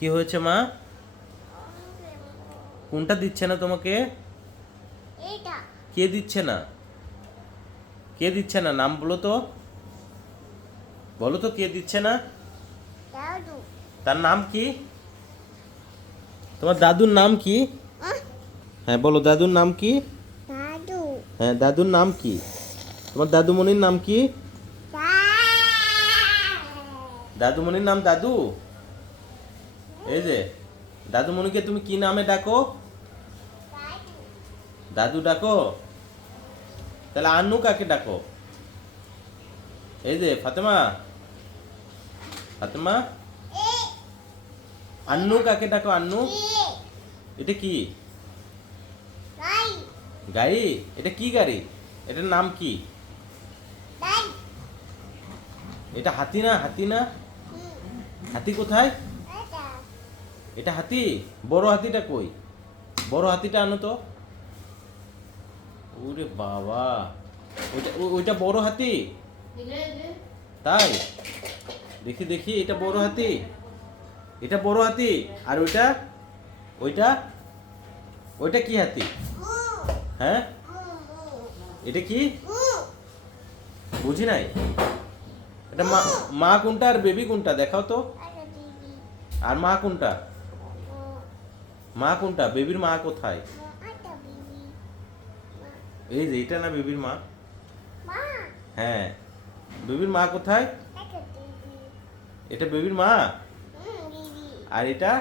কি হয়েছে মা? কোনটা দিচ্ছে না তোমাকে? এটা কে দিচ্ছে না? কে দিচ্ছে না? নাম বলো তো, বলো তো কে দিচ্ছে না? দাদু তার নাম কি? তোমার দাদুর নাম কি? হ্যাঁ বলো, দাদুর নাম কি? দাদু হ্যাঁ, দাদুর নাম কি? তোমার দাদুমণির নাম কি? দাদুমণির নাম দাদু? এই যে দাদুমণিকে তুমি কি নামে ডাকো? দাদু ডাকো? তাহলে আন্নু কাকে ডাকো? এই যে ফাতেমা, ফাতেমা, আন্নু কাকে ডাকো? আন্নু? এটা কি গাড়ি? এটা কি গাড়ি? এটার নাম কি? এটা হাতি না? হাতি না? হাতি কোথায়? এটা হাতি? বড় হাতিটা কই? বড় হাতিটা আনো তো। ওরে বাবা, ওইটা বড় হাতি? তাই? দেখি দেখি, এটা বড় হাতি? এটা বড় হাতি? আর ওইটা? ওইটা? ওইটা কি হাতি? হ্যাঁ, এটা কি? বুঝি নাই। এটা মা, মা কোনটা আর বেবি কোনটা দেখাও তো। আর মা কোনটা? মা কোনটা? বেবির মা কোথায়? এই যে এটা না বেবির মা? হ্যাঁ, বেবির মা কোথায়? এটা বেবির মা? আর এটা?